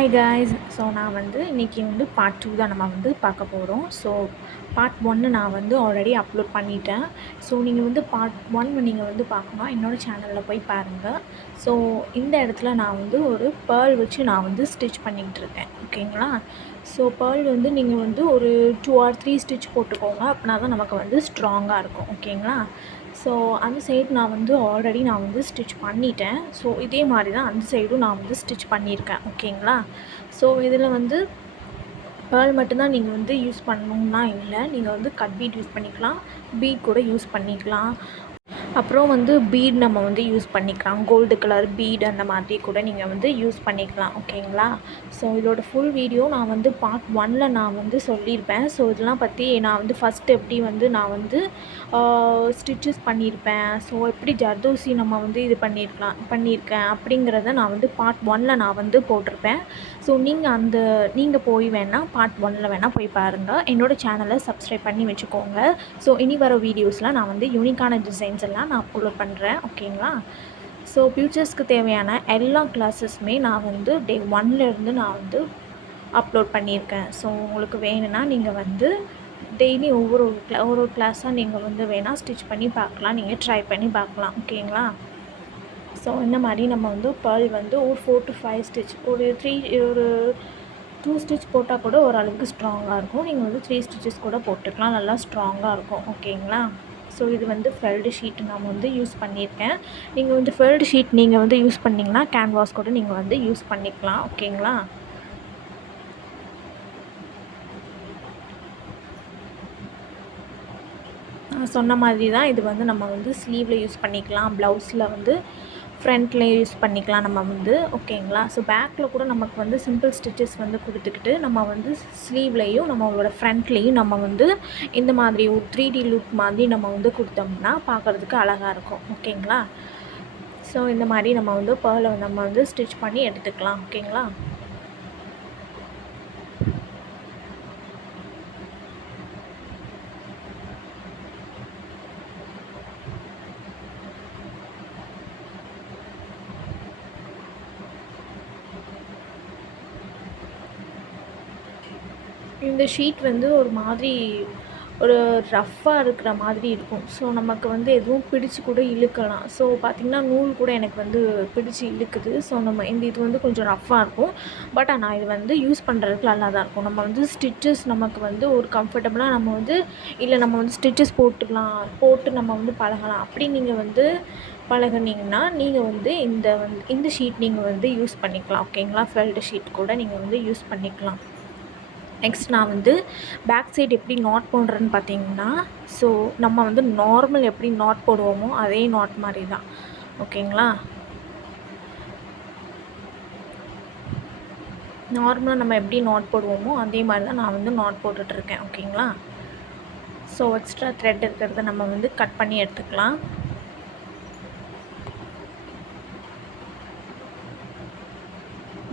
Hi guys. So நான் இன்றைக்கி part 2 தான் நம்ம பார்க்க போகிறோம். ஸோ பார்ட் 1 நான் ஆல்ரெடி அப்லோட் பண்ணிட்டேன். ஸோ நீங்கள் பார்ட் 1 நீங்கள் பார்க்கணுன்னா என்னோடய சேனலில் போய் பாருங்கள். ஸோ இந்த இடத்துல நான் ஒரு பேர்ல் வச்சு நான் ஸ்டிச் பண்ணிக்கிட்டு இருக்கேன். ஓகேங்களா? ஸோ பேர்ல் நீங்கள் ஒரு 2 or 3 ஸ்டிச் போட்டுக்கோங்க. அப்படின்னா தான் நமக்கு ஸ்ட்ராங்காக இருக்கும். ஓகேங்களா? ஸோ அந்த சைடு நான் ஆல்ரெடி நான் ஸ்டிச் பண்ணிட்டேன். ஸோ இதே மாதிரி தான் அந்த சைடும் நான் ஸ்டிச் பண்ணியிருக்கேன். ஓகேங்களா? ஸோ இதில் பேர்ல் மட்டும்தான் நீங்கள் யூஸ் பண்ணணுன்னா இல்லை, நீங்கள் கட் பீட் யூஸ் பண்ணிக்கலாம், பீட் கூட யூஸ் பண்ணிக்கலாம். அப்புறம் பீட் நம்ம யூஸ் பண்ணிக்கலாம், கோல்டு கலர் பீட் அந்த மாதிரி கூட நீங்கள் யூஸ் பண்ணிக்கலாம். ஓகேங்களா? ஸோ இதோட ஃபுல் வீடியோ நான் பார்ட் 1ல் நான் சொல்லியிருப்பேன். ஸோ இதெல்லாம் பற்றி நான் ஃபஸ்ட்டு எப்படி நான் ஸ்டிச்சஸ் பண்ணியிருப்பேன், ஸோ எப்படி ஜர்தோசி நம்ம இது பண்ணியிருக்கேன் அப்படிங்கிறத நான் பார்ட் 1ல் நான் போட்டிருப்பேன். ஸோ நீங்கள் போய் வேணால் பார்ட் 1ல் வேணால் போய் பாருங்கள். என்னோடய சேனலை சப்ஸ்கிரைப் பண்ணி வச்சுக்கோங்க. ஸோ இனி வர வீடியோஸில் நான் யூனிக்கான டிசைன்ஸ் எல்லாம் நான் அப்லோட் பண்ணுறேன். ஓகேங்களா? ஸோ ஃபியூச்சர்ஸ்க்கு தேவையான எல்லா கிளாஸஸுமே நான் டே 1லேருந்து நான் அப்லோட் பண்ணியிருக்கேன். ஸோ உங்களுக்கு வேணும்னா நீங்கள் டெய்லி ஒவ்வொரு கிளாஸாக நீங்கள் வேணால் ஸ்டிச் பண்ணி பார்க்கலாம், நீங்கள் ட்ரை பண்ணி பார்க்கலாம். ஓகேங்களா? ஸோ இந்த மாதிரி நம்ம பேர்ல் ஒரு 4 to 5 ஸ்டிச், ஒரு 2 ஸ்டிச் போட்டால் கூட ஓரளவுக்கு ஸ்ட்ராங்காக இருக்கும். நீங்கள் 3 ஸ்டிச்சஸ் கூட போட்டுக்கலாம், நல்லா ஸ்ட்ராங்காக இருக்கும். ஓகேங்களா? ஸோ இது ஃபெல்டு ஷீட் நான் யூஸ் பண்ணியிருக்கேன். நீங்கள் ஃபெல்டு ஷீட் நீங்கள் யூஸ் பண்ணிங்கன்னா கேன்வாஸ் கூட நீங்கள் யூஸ் பண்ணிக்கலாம். ஓகேங்களா? சொன்ன மாதிரி தான் இது நம்ம ஸ்லீவில் யூஸ் பண்ணிக்கலாம், ப்ளவுஸில் ஃப்ரண்ட்லேயும் யூஸ் பண்ணிக்கலாம் நம்ம ஓகேங்களா? ஸோ பேக்கில் கூட நமக்கு சிம்பிள் ஸ்டிச்சஸ் கொடுத்துக்கிட்டு நம்ம ஸ்லீவ்லேயும் நம்மளோட ஃப்ரண்ட்லேயும் நம்ம இந்த மாதிரி ஒரு 3D லுக் மாதிரி நம்ம கொடுத்தோம்னா பார்க்குறதுக்கு அழகாக இருக்கும். ஓகேங்களா? ஸோ இந்த மாதிரி நம்ம பேர்லை நம்ம ஸ்டிச் பண்ணி எடுத்துக்கலாம். ஓகேங்களா? இந்த ஷீட் ஒரு மாதிரி ஒரு ரஃப்பாக இருக்கிற மாதிரி இருக்கும். ஸோ நமக்கு எதுவும் பிடிச்சு கூட இழுக்கலாம். ஸோ பார்த்திங்கன்னா நூல் கூட எனக்கு பிடிச்சி இழுக்குது. ஸோ நம்ம இது கொஞ்சம் ரஃப்பாக இருக்கும். பட் ஆனால் இது யூஸ் பண்ணுறதுக்கு நல்லா தான் இருக்கும். நம்ம ஸ்டிச்சஸ் நமக்கு ஒரு கம்ஃபர்டபுளாக நம்ம இல்லை நம்ம ஸ்டிச்சஸ் போட்டு நம்ம பழகலாம். அப்படி நீங்கள் பழகுனீங்கன்னா நீங்கள் இந்த ஷீட் நீங்கள் யூஸ் பண்ணிக்கலாம். ஓகேங்களா? ஃபெல்டு ஷீட் கூட நீங்கள் யூஸ் பண்ணிக்கலாம். நெக்ஸ்ட் நான் பேக் சைடு எப்படி நாட் போடுறேன்னு பார்த்தீங்கன்னா, ஸோ நம்ம நார்மல் எப்படி நாட் போடுவோமோ அதே நாட் மாதிரி தான். ஓகேங்களா? நார்மலாக நம்ம எப்படி நாட் போடுவோமோ அதே மாதிரி தான் நான் நாட் போட்டுட்ருக்கேன். ஓகேங்களா? ஸோ எக்ஸ்ட்ரா த்ரெட் இருக்கிறத நம்ம கட் பண்ணி எடுத்துக்கலாம்.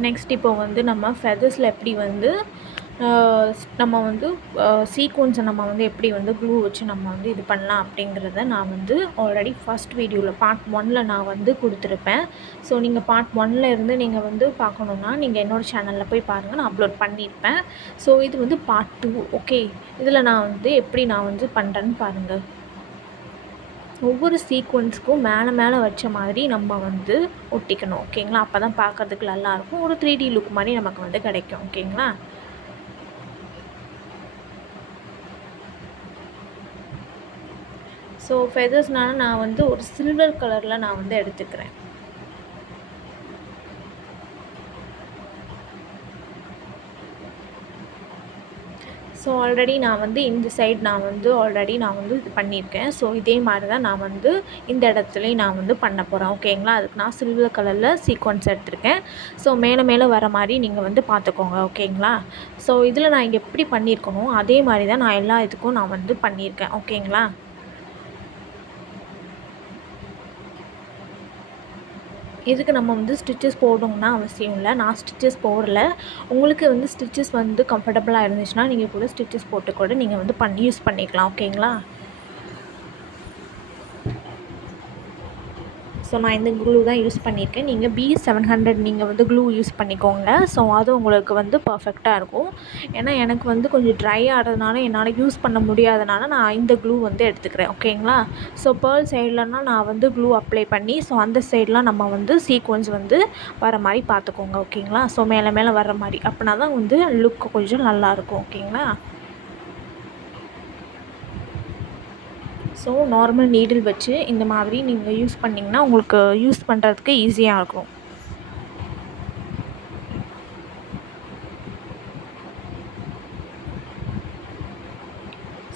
நெக்ஸ்ட் இப்போ நம்ம ஃபெதர்ஸில் எப்படி நம்ம சீக்வன்ஸை நம்ம எப்படி க்ளூ வச்சு நம்ம இது பண்ணலாம் அப்படிங்கிறத நான் ஆல்ரெடி ஃபஸ்ட் வீடியோவில் பார்ட் 1ல் நான் கொடுத்துருப்பேன். ஸோ நீங்கள் பார்ட் 1ல் இருந்து நீங்கள் பார்க்கணுன்னா நீங்கள் என்னோடய சேனலில் போய் பாருங்கள், நான் அப்லோட் பண்ணியிருப்பேன். ஸோ இது பார்ட் 2. ஓகே, இதில் நான் எப்படி நான் பண்ணுறேன்னு பாருங்கள். ஒவ்வொரு சீக்வன்ஸுக்கும் மேலே வச்ச மாதிரி நம்ம ஒட்டிக்கணும். ஓகேங்களா? அப்போ தான் பார்க்குறதுக்கு நல்லாயிருக்கும். ஒரு 3D லுக் மாதிரி நமக்கு கிடைக்கும். ஓகேங்களா? ஸோ ஃபெதர்ஸ்னால நான் ஒரு சில்வர் கலரில் நான் எடுத்துக்கிறேன். ஸோ ஆல்ரெடி நான் இந்த சைடு நான் ஆல்ரெடி நான் இது பண்ணியிருக்கேன். ஸோ இதே மாதிரி தான் நான் இந்த இடத்துலையும் நான் பண்ண போகிறேன். ஓகேங்களா? அதுக்கு நான் சில்வர் கலரில் சீக்வன்ஸ் எடுத்திருக்கேன். ஸோ மேலே வர மாதிரி நீங்கள் பார்த்துக்கோங்க. ஓகேங்களா? ஸோ இதில் நான் இங்கே எப்படி பண்ணியிருக்கணும் அதே மாதிரி தான் நான் எல்லா இதுக்கும் நான் பண்ணியிருக்கேன். ஓகேங்களா? இதுக்கு நம்ம ஸ்டிச்சஸ் போடணும்னா அவசியம் இல்லை. நான் ஸ்டிச்சஸ் போடல. உங்களுக்கு ஸ்டிச்சஸ் கம்ஃபர்டபுளாக இருந்துச்சுன்னா நீங்கள் கூட ஸ்டிச்சஸ் போட்டு கூட நீங்கள் யூஸ் பண்ணிக்கலாம். ஓகேங்களா? ஸோ நான் இந்த க்ளூ தான் யூஸ் பண்ணியிருக்கேன். நீங்கள் B700 நீங்கள் வந்து க்ளூ யூஸ் பண்ணிக்கோங்க. ஸோ அது உங்களுக்கு வந்து பர்ஃபெக்டாக இருக்கும். ஏன்னா எனக்கு வந்து கொஞ்சம் ட்ரை ஆகிறதுனால என்னால் யூஸ் பண்ண முடியாதனால நான் இந்த க்ளூ வந்து எடுத்துக்கிறேன். ஓகேங்களா? ஸோ பேர்ல் சைட்லனா நான் வந்து க்ளூ அப்ளை பண்ணி ஸோ அந்த சைட்லாம் நம்ம வந்து சீக்வென்ஸ் வந்து வர மாதிரி பார்த்துக்கோங்க. ஓகேங்களா? ஸோ மேலே மேலே வர்ற மாதிரி அப்படின்னா தான் வந்து லுக் கொஞ்சம் நல்லாயிருக்கும். ஓகேங்களா? ஸோ நார்மல் நீடில் வச்சு இந்த மாதிரி நீங்கள் யூஸ் பண்ணிங்கன்னா உங்களுக்கு யூஸ் பண்ணுறதுக்கு ஈஸியாக இருக்கும்.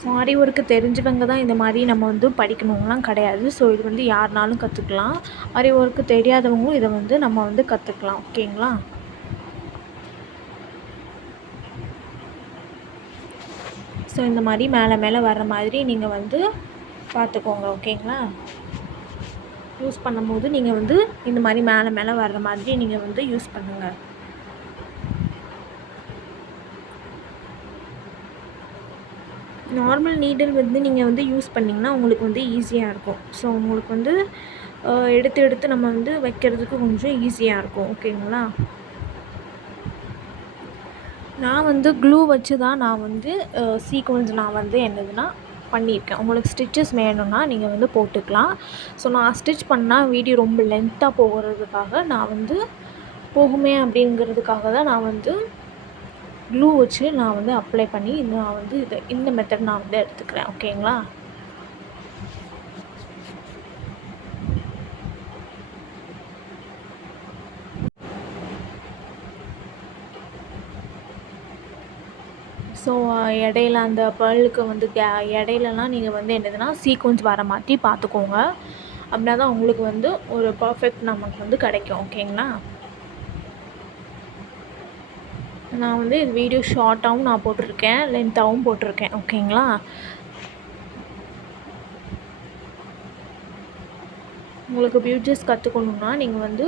ஸோ ஆரி ஒர்க்கு தெரிஞ்சவங்க தான் இந்த மாதிரி நம்ம வந்து படிக்கணும்லாம் கிடையாது. ஸோ இது வந்து யாருனாலும் கற்றுக்கலாம். ஆரி ஒர்க்கு தெரியாதவங்களும் இதை வந்து நம்ம வந்து கற்றுக்கலாம். ஓகேங்களா? ஸோ இந்த மாதிரி மேலே மேலே வர்ற மாதிரி நீங்கள் வந்து பார்த்துக்கோங்க. ஓகேங்களா? யூஸ் பண்ணும்போது நீங்கள் வந்து இந்த மாதிரி மேலே மேலே வர்ற மாதிரி நீங்கள் வந்து யூஸ் பண்ணுங்கள். நார்மல் நீடில் வந்து நீங்கள் வந்து யூஸ் பண்ணிங்கன்னா உங்களுக்கு வந்து ஈஸியாக இருக்கும். ஸோ உங்களுக்கு வந்து எடுத்து எடுத்து நம்ம வந்து வைக்கிறதுக்கு கொஞ்சம் ஈஸியாக இருக்கும். ஓகேங்களா? நான் வந்து க்ளூ வச்சு தான் நான் வந்து சீக்வென்ஸ் நான் வந்து என்னதுன்னா பண்ணியிருக்கேன். உங்களுக்கு ஸ்டிச்சஸ் வேணும்னா நீங்கள் வந்து போட்டுக்கலாம். ஸோ நான் ஸ்டிச் பண்ணால் வீடியோ ரொம்ப லென்த்தாக போகிறதுக்காக நான் வந்து போகுமே அப்படிங்கிறதுக்காக தான் நான் வந்து க்ளூ வச்சு நான் வந்து அப்ளை பண்ணி நான் வந்து இந்த மெத்தட் நான் வந்து எடுத்துக்கிறேன். ஓகேங்களா? ஸோ இடையில அந்த பேர்லுக்கு வந்து இடையிலலாம் நீங்கள் வந்து என்னதுன்னா சீக்வென்ஸ் வர மாதிரி பார்த்துக்கோங்க. அப்படின்னா தான் உங்களுக்கு வந்து ஒரு பர்ஃபெக்ட் நமக்கு வந்து கிடைக்கும். ஓகேங்களா? நான் வந்து இது வீடியோ ஷார்ட்டாகவும் நான் போட்டிருக்கேன், லென்த்தாகவும் போட்டிருக்கேன். ஓகேங்களா? உங்களுக்கு பியூட்டிஸ் கற்றுக்கணுன்னா நீங்கள் வந்து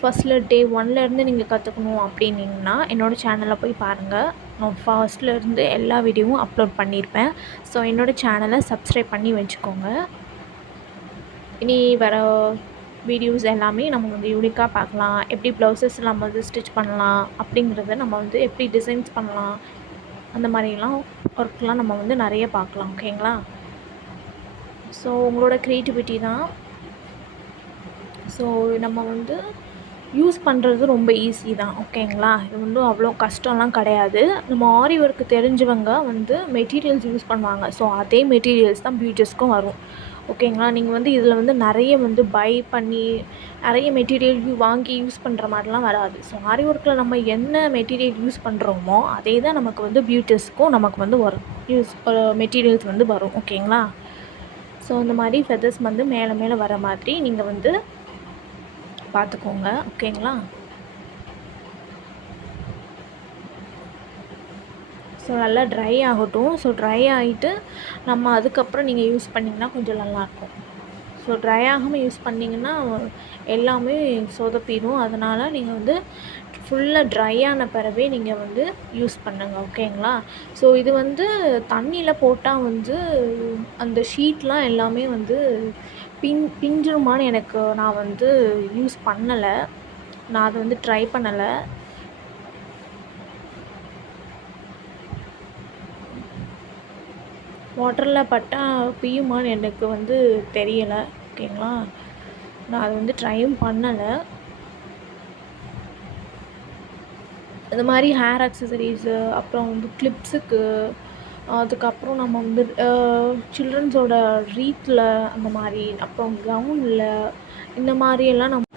ஃபஸ்ட்டில் டே 1லேருந்து நீங்கள் கற்றுக்கணும் அப்படின்னிங்கன்னா என்னோடய சேனலில் போய் பாருங்கள். நான் ஃபர்ஸ்ட்லேருந்து எல்லா வீடியோவும் அப்லோட் பண்ணியிருப்பேன். ஸோ என்னோடய சேனலை சப்ஸ்கிரைப் பண்ணி வச்சுக்கோங்க. இனி வர வீடியோஸ் எல்லாமே நம்ம வந்து யூனிக்காக பார்க்கலாம். எப்படி ப்ளவுசஸ் நம்ம வந்து ஸ்டிச் பண்ணலாம் அப்படிங்கிறத நம்ம வந்து எப்படி டிசைன்ஸ் பண்ணலாம் அந்த மாதிரிலாம் ஒர்க்லாம் நம்ம வந்து நிறைய பார்க்கலாம். ஓகேங்களா? ஸோ உங்களோட க்ரியேட்டிவிட்டி தான். ஸோ நம்ம வந்து யூஸ் பண்ணுறது ரொம்ப ஈஸி தான். ஓகேங்களா? இது வந்து அவ்வளோ கஷ்டம்லாம் கிடையாது. நம்ம ஆரி ஒர்க்கு தெரிஞ்சவங்க வந்து மெட்டீரியல்ஸ் யூஸ் பண்ணுவாங்க. ஸோ அதே மெட்டீரியல்ஸ் தான் பியூட்டிஸ்க்கும் வரும். ஓகேங்களா? நீங்கள் வந்து இதில் வந்து நிறைய வந்து பை பண்ணி நிறைய மெட்டீரியல் வாங்கி யூஸ் பண்ணுற மாதிரிலாம் வராது. ஸோ ஆரி ஒர்க்கில் நம்ம என்ன மெட்டீரியல் யூஸ் பண்ணுறோமோ அதே தான் நமக்கு வந்து பியூட்டிஸ்க்கும் நமக்கு வந்து வரும் மெட்டீரியல்ஸ் வந்து வரும். ஓகேங்களா? ஸோ இந்த மாதிரி ஃபெதர்ஸ் வந்து மேலே மேலே வர மாதிரி நீங்கள் வந்து பார்த்துக்கோங்க. ஓகேங்களா? ஸோ நல்லா ட்ரை ஆகட்டும். ஸோ ட்ரை ஆகிட்டு நம்ம அதுக்கப்புறம் நீங்கள் யூஸ் பண்ணிங்கன்னா கொஞ்சம் நல்லாயிருக்கும். ஸோ ட்ரை ஆகாமல் யூஸ் பண்ணிங்கன்னா எல்லாமே சொதப்பிடும். அதனால் நீங்கள் வந்து ஃபுல்லாக ட்ரை ஆன பிறவே நீங்கள் வந்து யூஸ் பண்ணுங்கள். ஓகேங்களா? ஸோ இது வந்து தண்ணியில் போட்டால் வந்து அந்த ஷீட்லாம் எல்லாமே வந்து பிஞ்சிருமான்னு நான் வந்து யூஸ் பண்ணலை. நான் அதை வந்து ட்ரை பண்ணலை. வாட்டரில் பட்டால் பியுமான்னு எனக்கு வந்து தெரியலை. ஓகேங்களா? நான் அதை வந்து ட்ரையும் பண்ணலை. இந்த மாதிரி ஹேர் அக்சசரிஸு அப்புறம் வந்து கிளிப்ஸுக்கு அதுக்கப்புறம் நம்ம வந்து சில்ட்ரன்ஸோட ரீத்தில் அந்த மாதிரி அப்புறம் கவுனில் இந்த மாதிரியெல்லாம் நம்ம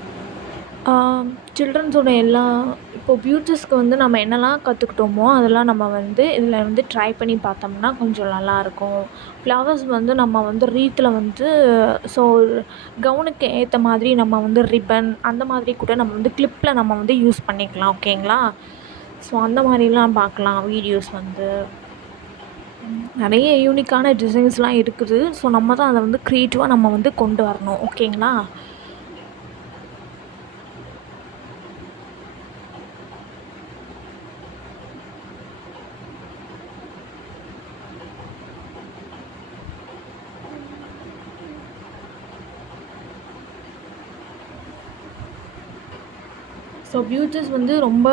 சில்ட்ரன்ஸோட இப்போது பியூட்டிஸ்க்கு வந்து நம்ம என்னெல்லாம் கற்றுக்கிட்டோமோ அதெல்லாம் நம்ம வந்து இதில் வந்து ட்ரை பண்ணி பார்த்தோம்னா கொஞ்சம் நல்லாயிருக்கும். ஃப்ளவர்ஸ் வந்து நம்ம வந்து ரீத்தில் வந்து ஸோ கவுனுக்கு ஏற்ற மாதிரி நம்ம வந்து ரிப்பன் அந்த மாதிரி கூட நம்ம வந்து கிளிப்பில் நம்ம வந்து யூஸ் பண்ணிக்கலாம். ஓகேங்களா? ஸோ அந்த மாதிரிலாம் பார்க்கலாம். வீடியோஸ் வந்து நிறைய யூனிக்கான டிசைன்ஸ்லாம் இருக்குது. ஸோ நம்ம தான் அதை வந்து க்ரியேட்டிவாக நம்ம வந்து கொண்டு வரணும். ஓகேங்களா? ஸோ பியூட்டிஸ் வந்து ரொம்ப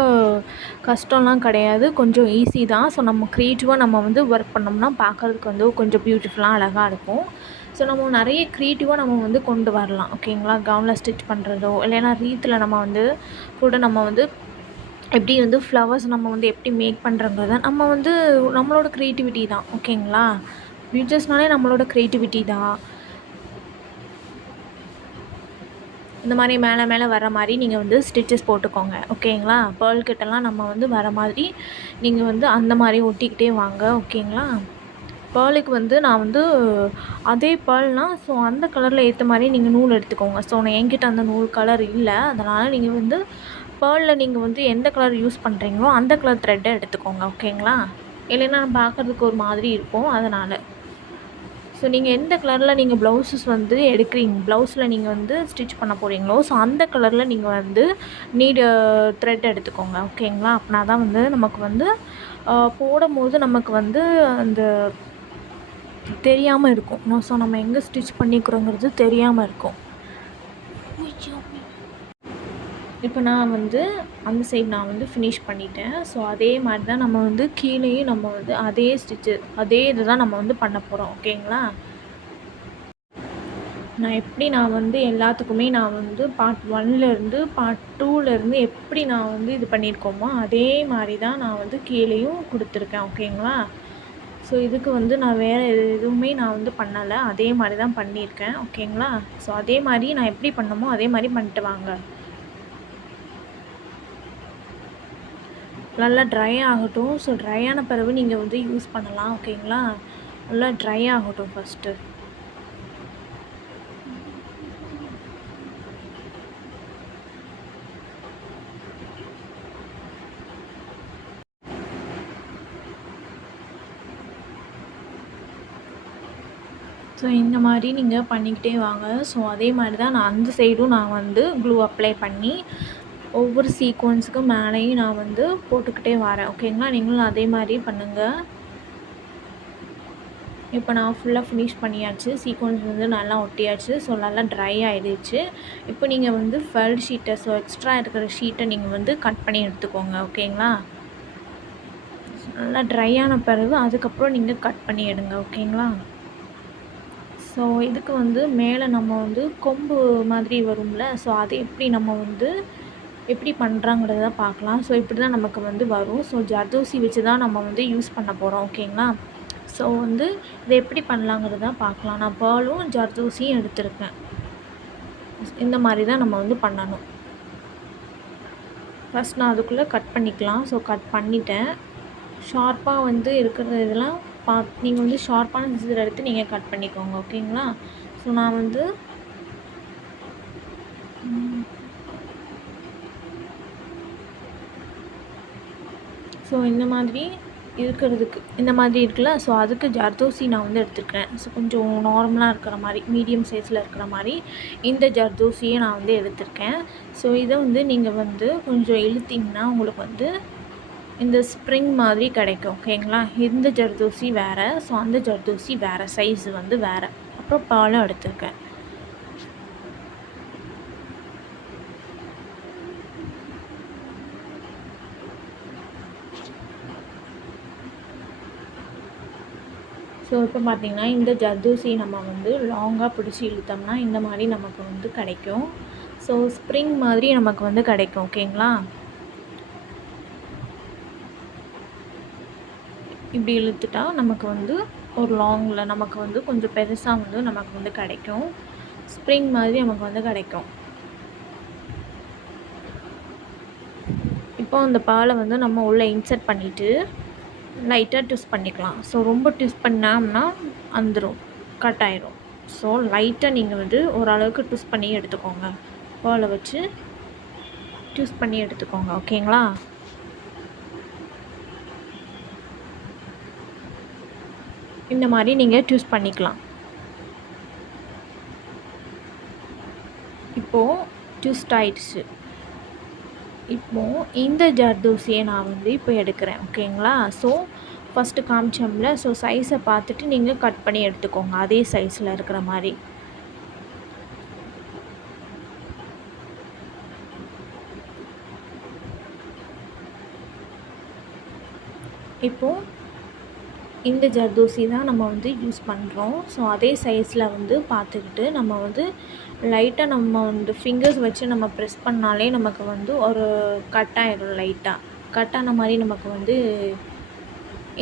கஷ்டம்லாம் கிடையாது, கொஞ்சம் ஈஸி தான். ஸோ நம்ம க்ரியேட்டிவாக நம்ம வந்து ஒர்க் பண்ணோம்னா பார்க்குறதுக்கு வந்து கொஞ்சம் பியூட்டிஃபுல்லாக அழகாக இருக்கும். ஸோ நம்ம நிறைய க்ரியேட்டிவாக நம்ம வந்து கொண்டு வரலாம். ஓகேங்களா? கவுனில் ஸ்டிச் பண்ணுறதோ இல்லைன்னா ரீத்தில் நம்ம வந்து கூட நம்ம வந்து எப்படி வந்து ஃப்ளவர்ஸ் நம்ம வந்து எப்படி மேக் பண்ணுறோங்கிறத நம்ம வந்து நம்மளோட க்ரியேட்டிவிட்டி தான். ஓகேங்களா? பியூட்டிஸ்னாலே நம்மளோட க்ரியேட்டிவிட்டி தான். இந்த மாதிரி மேலே மேலே வர மாதிரி நீங்கள் வந்து ஸ்டிச்சஸ் போட்டுக்கோங்க. ஓகேங்களா? பேர்ல் கிட்டலாம் நம்ம வந்து வர மாதிரி நீங்கள் வந்து அந்த மாதிரி ஒட்டிக்கிட்டே வாங்க. ஓகேங்களா? பேர்லுக்கு வந்து நான் வந்து அதே பேர்ல்னால் ஸோ அந்த கலரில் ஏற்ற மாதிரி நீங்கள் நூல் எடுத்துக்கோங்க. ஸோ நான் என்கிட்ட அந்த நூல் கலர் இல்லை, அதனால் நீங்கள் வந்து பேர்லில் நீங்கள் வந்து எந்த கலர் யூஸ் பண்ணுறீங்களோ அந்த கலர் த்ரெட்டை எடுத்துக்கோங்க. ஓகேங்களா? இல்லைன்னா பார்க்குறதுக்கு ஒரு மாதிரி இருக்கும், அதனால். ஸோ நீங்கள் எந்த கலரில் நீங்கள் ப்ளவுஸஸ் வந்து எடுக்கிறீங்க, ப்ளவுஸில் நீங்கள் வந்து ஸ்டிச் பண்ண போகிறீங்களோ ஸோ அந்த கலரில் நீங்கள் வந்து த்ரெட் எடுத்துக்கோங்க. ஓகேங்களா? அப்படின்னா தான் வந்து நமக்கு வந்து போடும்போது நமக்கு வந்து அந்த தெரியாமல் இருக்கும். ஸோ நம்ம எங்கே ஸ்டிச் பண்ணிக்கிறோங்கிறது தெரியாமல் இருக்கும். இப்போ நான் வந்து அந்த சைடு நான் வந்து ஃபினிஷ் பண்ணிட்டேன். ஸோ அதே மாதிரி தான் நம்ம வந்து கீழேயும் நம்ம வந்து அதே ஸ்டிச்சு அதே இது தான் நம்ம வந்து பண்ண போகிறோம். ஓகேங்களா? நான் வந்து எல்லாத்துக்குமே நான் வந்து பார்ட் 1லேருந்து பார்ட் 2லேருந்து எப்படி நான் வந்து இது பண்ணியிருக்கோமோ அதே மாதிரி தான் நான் வந்து கீழேயும் கொடுத்துருக்கேன். ஓகேங்களா? ஸோ இதுக்கு வந்து நான் வேறு எதுவுமே நான் வந்து பண்ணலை, அதே மாதிரி தான் பண்ணியிருக்கேன். ஓகேங்களா? ஸோ அதே மாதிரி நான் எப்படி பண்ணமோ அதே மாதிரி பண்ணிட்டு வாங்க. நல்லா ட்ரை ஆகட்டும். ஸோ ட்ரை ஆன பிறகு நீங்கள் வந்து யூஸ் பண்ணலாம். ஓகேங்களா? நல்லா ட்ரை ஆகட்டும் ஃபஸ்ட்டு. ஸோ இந்த மாதிரி நீங்கள் பண்ணிக்கிட்டே வாங்க. ஸோ அதே மாதிரி தான் நான் அந்த சைடும் நான் வந்து க்ளூ அப்ளை பண்ணி ஒவ்வொரு சீக்வன்ஸுக்கும் மேலேயும் நான் வந்து போட்டுக்கிட்டே வரேன். ஓகேங்களா? நீங்களும் அதே மாதிரி பண்ணுங்கள். இப்போ நான் ஃபுல்லாக ஃபினிஷ் பண்ணியாச்சு. சீக்வன்ஸ் வந்து நல்லா ஒட்டியாச்சு. ஸோ நல்லா ட்ரை ஆகிடுச்சு. இப்போ நீங்கள் வந்து ஃபெல்ட் ஷீட்டை ஸோ எக்ஸ்ட்ரா இருக்கிற ஷீட்டை நீங்கள் வந்து கட் பண்ணி எடுத்துக்கோங்க. ஓகேங்களா? நல்லா ட்ரை ஆன பிறகு அதுக்கப்புறம் நீங்கள் கட் பண்ணி எடுங்க. ஓகேங்களா? ஸோ இதுக்கு வந்து மேலே நம்ம வந்து கொம்பு மாதிரி வரும்ல, ஸோ அது எப்படி நம்ம வந்து எப்படி பண்ணுறாங்கிறத பார்க்கலாம். ஸோ இப்படி தான் நமக்கு வந்து வரும். ஸோ ஜர்தோசி வச்சு தான் நம்ம வந்து யூஸ் பண்ண போகிறோம். ஓகேங்களா? ஸோ வந்து இதை எப்படி பண்ணலாங்கிறத பார்க்கலாம். நான் பேர்லும் ஜர்தோசியும் எடுத்திருக்கேன். இந்த மாதிரி தான் நம்ம வந்து பண்ணணும். ஃபஸ்ட் நான் அதுக்குள்ளே கட் பண்ணிக்கலாம். ஸோ கட் பண்ணிட்டேன். ஷார்ப்பாக வந்து இருக்கிற இதெல்லாம் நீங்கள் வந்து ஷார்ப்பான சிசர் எடுத்து நீங்கள் கட் பண்ணிக்கோங்க. ஓகேங்களா? ஸோ நான் வந்து ஸோ இந்த மாதிரி இருக்கிறதுக்கு இந்த மாதிரி இருக்குல்ல, ஸோ அதுக்கு ஜர்தோசி நான் வந்து எடுத்துருக்கேன். ஸோ கொஞ்சம் நார்மலாக இருக்கிற மாதிரி மீடியம் சைஸில் இருக்கிற மாதிரி இந்த ஜர்தோசியை நான் வந்து எடுத்திருக்கேன். ஸோ இதை வந்து நீங்கள் வந்து கொஞ்சம் இழுத்திங்கன்னா உங்களுக்கு வந்து இந்த ஸ்ப்ரிங் மாதிரி கிடைக்கும். ஓகேங்களா? இந்த ஜர்தோசி வேறு, ஸோ அந்த ஜர்தோசி வேறு, சைஸு வந்து வேறு. அப்புறம் பாலும் எடுத்திருக்கேன். ஸோ இப்போ பார்த்திங்கன்னா இந்த ஜர்தோசி நம்ம வந்து லாங்காக பிடிச்சி இழுத்தோம்னா இந்த மாதிரி நமக்கு வந்து கிடைக்கும். ஸோ ஸ்ப்ரிங் மாதிரி நமக்கு வந்து கிடைக்கும். ஓகேங்களா? இப்படி இழுத்துட்டா நமக்கு வந்து ஒரு லாங்கில் நமக்கு வந்து கொஞ்சம் பெருசாக வந்து நமக்கு வந்து கிடைக்கும். ஸ்ப்ரிங் மாதிரி நமக்கு வந்து கிடைக்கும். இப்போ அந்த பாலை வந்து நம்ம உள்ளே இன்சர்ட் பண்ணிவிட்டு லைட்டாக ட்விஸ்ட் பண்ணிக்கலாம். ஸோ ரொம்ப ட்விஸ்ட் பண்ணாம்னா வந்துடும், கட் ஆயிடும். ஸோ லைட்டாக நீங்கள் வந்து ஓரளவுக்கு ட்விஸ்ட் பண்ணி எடுத்துக்கோங்க. பாலை வச்சு ட்விஸ்ட் பண்ணி எடுத்துக்கோங்க. ஓகேங்களா? இந்த மாதிரி நீங்கள் ட்விஸ்ட் பண்ணிக்கலாம். இப்போது ட்விஸ்ட் ஆயிடுச்சு. இப்போது இந்த ஜர்தோசியை நான் வந்து இப்போ எடுக்கிறேன். ஓகேங்களா? ஸோ ஃபஸ்ட்டு காமிச்சோம்ல, ஸோ சைஸை பார்த்துட்டு நீங்கள் கட் பண்ணி எடுத்துக்கோங்க அதே சைஸில் இருக்கிற மாதிரி. இப்போது இந்த ஜர்தோசி தான் நம்ம வந்து யூஸ் பண்ணுறோம். ஸோ அதே சைஸில் வந்து பார்த்துக்கிட்டு நம்ம வந்து லைட்டாக நம்ம வந்து ஃபிங்கர்ஸ் வச்சு நம்ம ப்ரெஸ் பண்ணாலே நமக்கு வந்து ஒரு கட் ஆகிடும். லைட்டாக கட் ஆன மாதிரி நமக்கு வந்து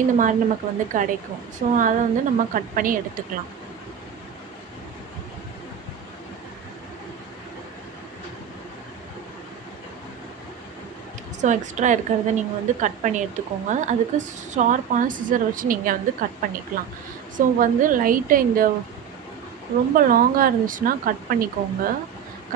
இந்த மாதிரி நமக்கு வந்து கிடைக்கும். ஸோ அதை வந்து நம்ம கட் பண்ணி எடுத்துக்கலாம். ஸோ எக்ஸ்ட்ரா இருக்கிறத நீங்கள் வந்து கட் பண்ணி எடுத்துக்கோங்க. அதுக்கு ஷார்ப்பான சிசர் வச்சு நீங்கள் வந்து கட் பண்ணிக்கலாம். ஸோ வந்து லைட்டாக இந்த ரொம்ப லாங்காக இருந்துச்சுன்னா கட் பண்ணிக்கோங்க.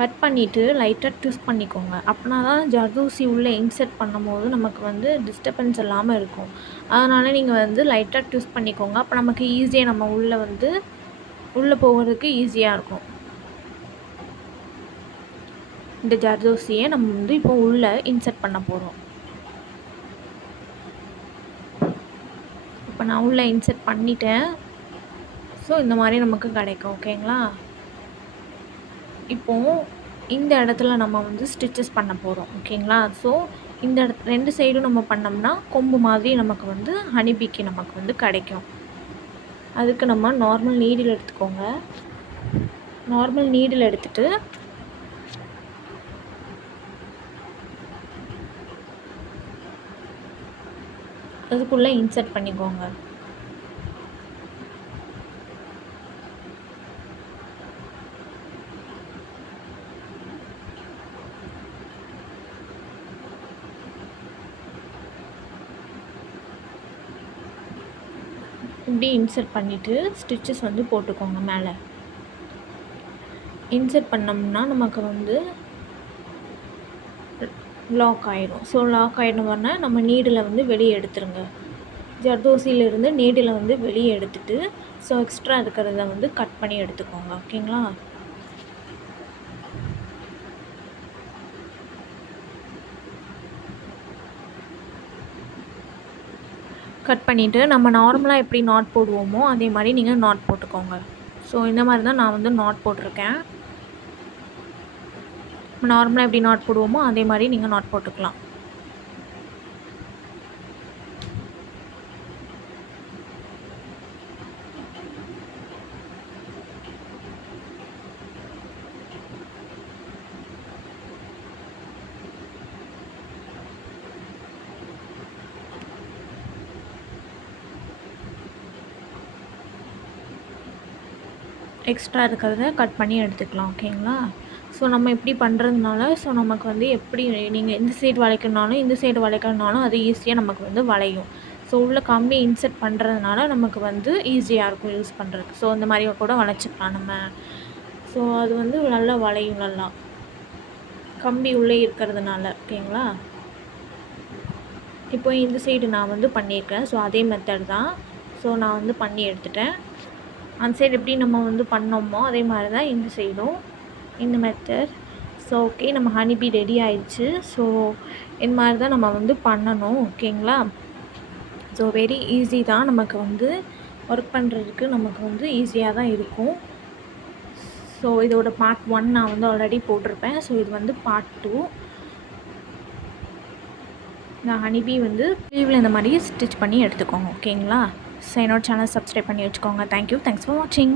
கட் பண்ணிவிட்டு லைட்டாக ட்விஸ்ட் பண்ணிக்கோங்க. அப்படின்னா தான் ஜர்தோசி உள்ளே இன்செர்ட் பண்ணும்போது நமக்கு வந்து டிஸ்டர்பன்ஸ் இல்லாமல் இருக்கும். அதனால் நீங்கள் வந்து லைட்டாக ட்விஸ்ட் பண்ணிக்கோங்க. அப்போ நமக்கு ஈஸியாக நம்ம உள்ளே போகிறதுக்கு ஈஸியாக இருக்கும். இந்த ஜர்தோசியை நம்ம வந்து இப்போ உள்ளே இன்செர்ட் பண்ண போகிறோம். இப்போ நான் உள்ளே இன்செர்ட் பண்ணிட்டேன். ஸோ இந்த மாதிரி நமக்கு கிடைக்கும். ஓகேங்களா? இப்போது இந்த இடத்துல நம்ம வந்து ஸ்டிச்சஸ் பண்ண போகிறோம். ஓகேங்களா? ஸோ இந்த 2 சைடும் நம்ம பண்ணோம்னா கொம்பு மாதிரி நமக்கு வந்து ஹனிபீக்கு நமக்கு வந்து கிடைக்கும். அதுக்கு நம்ம நார்மல் நீடில் எடுத்துக்கோங்க. நார்மல் நீடில் எடுத்துகிட்டு அதுக்குள்ளே இன்செர்ட் பண்ணிக்கோங்க. இப்படி இன்செர்ட் பண்ணிவிட்டு ஸ்டிச்சஸ் வந்து போட்டுக்கோங்க. மேலே இன்செர்ட் பண்ணோம்னா நமக்கு வந்து லாக் ஆகிடும். ஸோ லாக் ஆகிடும்னா நம்ம நீடில் வந்து வெளியே எடுத்துருங்க. ஜர்தோசியிலேருந்து நீடில் வந்து வெளியே எடுத்துட்டு ஸோ எக்ஸ்ட்ரா இருக்கிறத வந்து கட் பண்ணி எடுத்துக்கோங்க. ஓகேங்களா? கட் பண்ணிவிட்டு நம்ம நார்மலாக எப்படி நாட் போடுவோமோ அதே மாதிரி நீங்கள் நாட் போட்டுக்கோங்க. ஸோ இந்த மாதிரி தான் நான் வந்து நாட் போட்டிருக்கேன். நார்மலாக எப்படி நாட் போடுவோமோ அதே மாதிரி நீங்கள் நாட் போட்டுக்கலாம். எக்ஸ்ட்ரா இருக்கிறத கட் பண்ணி எடுத்துக்கலாம். ஓகேங்களா? ஸோ நம்ம இப்படி பண்ணுறதுனால ஸோ நமக்கு வந்து எப்படி நீங்கள் இந்த சைடு வளைக்கணுனாலும் இந்த சைடு வளைக்கணுனாலும் அது ஈஸியாக நமக்கு வந்து வளையும். ஸோ உள்ள கம்பி இன்செர்ட் பண்ணுறதுனால நமக்கு வந்து ஈஸியாக இருக்கும் யூஸ் பண்ணுறதுக்கு. ஸோ இந்த மாதிரி கூட வளைச்சிக்கலாம் நம்ம. ஸோ அது வந்து நல்லா வளையும். நல்லா கம்பி உள்ளே இருக்கிறதுனால. ஓகேங்களா? இப்போ இந்த சைடு நான் வந்து பண்ணியிருக்கேன். ஸோ அதே மெத்தட் தான். ஸோ நான் வந்து பண்ணி எடுத்துட்டேன். அந்த சைடு எப்படி நம்ம வந்து பண்ணோமோ அதே மாதிரி தான் இந்த சைடும் இந்த மெத்தட். ஸோ ஓகே, நம்ம ஹனிபீ ரெடி ஆயிடுச்சு. ஸோ இந்த மாதிரி தான் நம்ம வந்து பண்ணணும். ஓகேங்களா? ஸோ வெரி ஈஸி தான். நமக்கு வந்து ஒர்க் பண்ணுறதுக்கு நமக்கு வந்து ஈஸியாக தான் இருக்கும். ஸோ இதோட பார்ட் 1 நான் வந்து ஆல்ரெடி போட்டிருப்பேன். ஸோ இது வந்து பார்ட் 2. நான் ஹனிபீ வந்து ஸ்லீவில் இந்த மாதிரி ஸ்டிச் பண்ணி எடுத்துக்கோங்க. ஓகேங்களா? ஸோ என்னோட சேனல் சப்ஸ்கிரைப் பண்ணி வச்சுக்கோங்க. தேங்க்யூ. தேங்க்ஸ் ஃபார் வாட்சிங்.